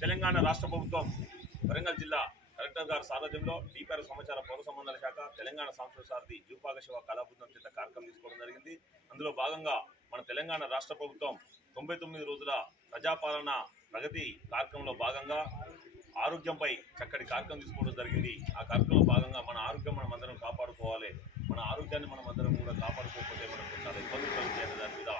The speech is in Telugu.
తెలంగాణ రాష్ట్ర ప్రభుత్వం వరంగల్ జిల్లా కలెక్టర్ గారి సారథ్యంలో టీపీఆర్ సమాచార పౌర సంబంధాల శాఖ తెలంగాణ సాంస్కృతిక సారథి జూపాక శివ కళాబృందం చేత కార్యక్రమం తీసుకోవడం జరిగింది. అందులో భాగంగా మన తెలంగాణ రాష్ట్ర ప్రభుత్వం 99 రోజుల ప్రజాపాలన ప్రగతి కార్యక్రమంలో భాగంగా ఆరోగ్యంపై చక్కటి కార్యక్రమం తీసుకోవడం జరిగింది. ఆ కార్యక్రమంలో భాగంగా మన ఆరోగ్యం మనం అందరం కాపాడుకోవాలి, మన ఆరోగ్యాన్ని మనం అందరం కూడా కాపాడుకోకపోతే మనకు చాలా ఇబ్బందులు కలుగుతాయనే దాని మీద